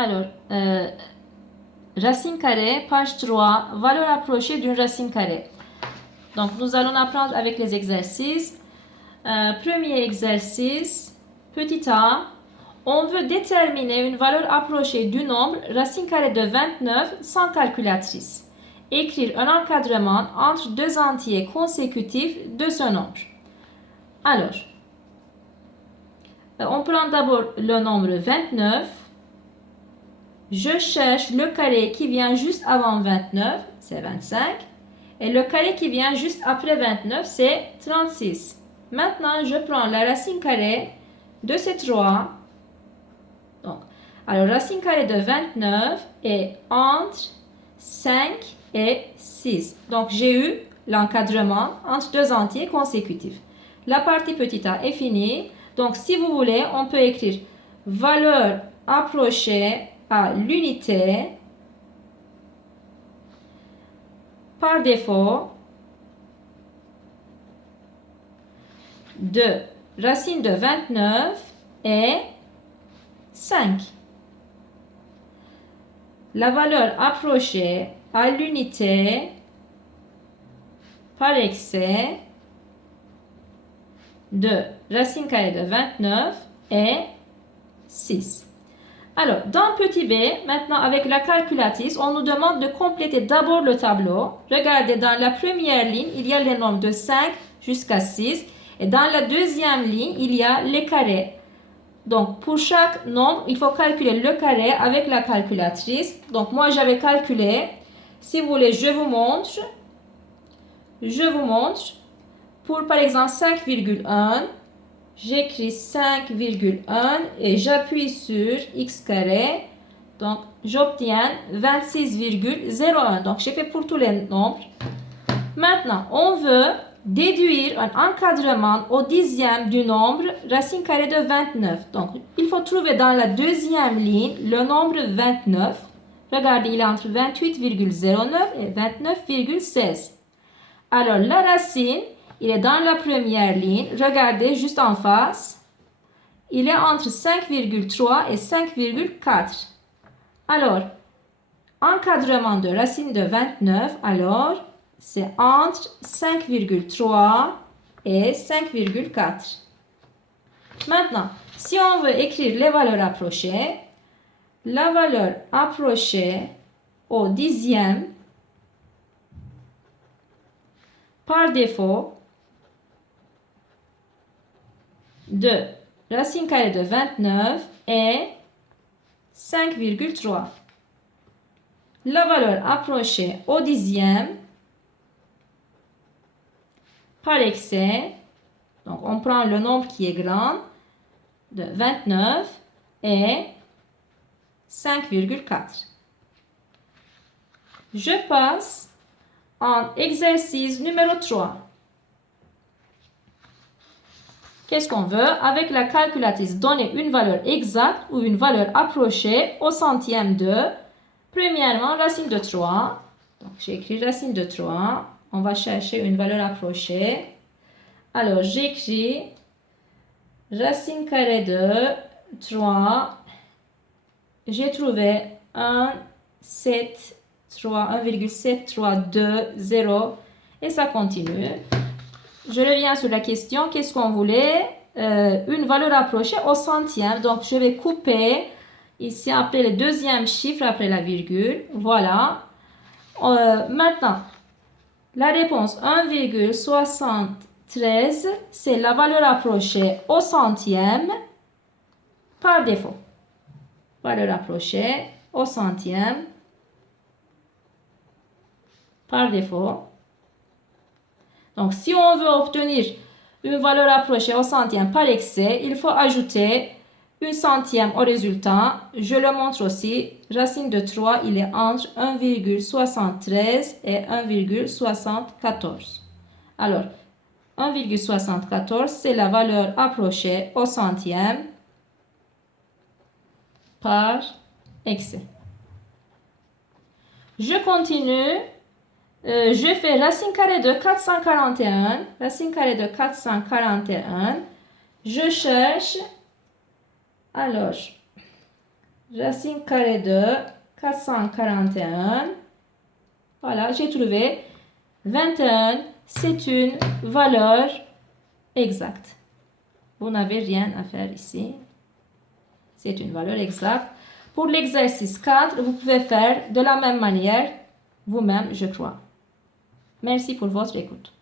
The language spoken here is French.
Alors, racine carrée, page 3, valeur approchée d'une racine carrée. Donc, nous allons apprendre avec les exercices. Premier exercice, petit a. On veut déterminer une valeur approchée du nombre racine carrée de 29 sans calculatrice. Écrire un encadrement entre deux entiers consécutifs de ce nombre. Alors, on prend d'abord le nombre 29. Je cherche le carré qui vient juste avant 29, c'est 25. Et le carré qui vient juste après 29, c'est 36. Maintenant, je prends la racine carrée de ces trois. Donc, alors, racine carrée de 29 est entre 5 et 6. Donc, j'ai eu l'encadrement entre deux entiers consécutifs. La partie petit a est finie. Donc, si vous voulez, on peut écrire valeur approchée à l'unité par défaut de racine de 29 est 5. La valeur approchée à l'unité par excès de racine carrée de 29 est 6. Alors, dans petit b, maintenant avec la calculatrice, on nous demande de compléter d'abord le tableau. Regardez, dans la première ligne, il y a les nombres de 5 jusqu'à 6. Et dans la deuxième ligne, il y a les carrés. Donc, pour chaque nombre, il faut calculer le carré avec la calculatrice. Donc, moi, j'avais calculé. Si vous voulez, je vous montre. Pour, par exemple, 5,1. J'écris 5,1 et j'appuie sur x carré. Donc, j'obtiens 26,01. Donc, j'ai fait pour tous les nombres. Maintenant, on veut déduire un encadrement au dixième du nombre racine carrée de 29. Donc, il faut trouver dans la deuxième ligne le nombre 29. Regardez, il est entre 28,09 et 29,16. Alors, la racine, il est dans la première ligne. Regardez juste en face. Il est entre 5,3 et 5,4. Alors, encadrement de racine de 29, alors, c'est entre 5,3 et 5,4. Maintenant, si on veut écrire les valeurs approchées, la valeur approchée au dixième, par défaut, de racine carrée de 29 est 5,3. La valeur approchée au dixième par excès, donc on prend le nombre qui est grand, de 29 est 5,4. Je passe en exercice numéro 3. Qu'est-ce qu'on veut? Avec la calculatrice, donner une valeur exacte ou une valeur approchée au centième de, premièrement, racine de 3. Donc, j'ai écrit racine de 3. On va chercher une valeur approchée. Alors, j'écris racine carrée de 3. J'ai trouvé 1,732, et ça continue. Je reviens sur la question. Qu'est-ce qu'on voulait? Une valeur approchée au centième. Donc, je vais couper ici après le deuxième chiffre, après la virgule. Voilà. Maintenant, la réponse 1,73, c'est la valeur approchée au centième par défaut. Valeur approchée au centième par défaut. Donc, si on veut obtenir une valeur approchée au centième par excès, il faut ajouter une centième au résultat. Je le montre aussi. Racine de 3, il est entre 1,73 et 1,74. Alors, 1,74, c'est la valeur approchée au centième par excès. Je continue. Je fais racine carrée de 441. Racine carrée de 441. Je cherche. Alors, racine carrée de 441. Voilà, j'ai trouvé 21. C'est une valeur exacte. Vous n'avez rien à faire ici. C'est une valeur exacte. Pour l'exercice 4, vous pouvez faire de la même manière vous-même, je crois. Merci pour votre écoute.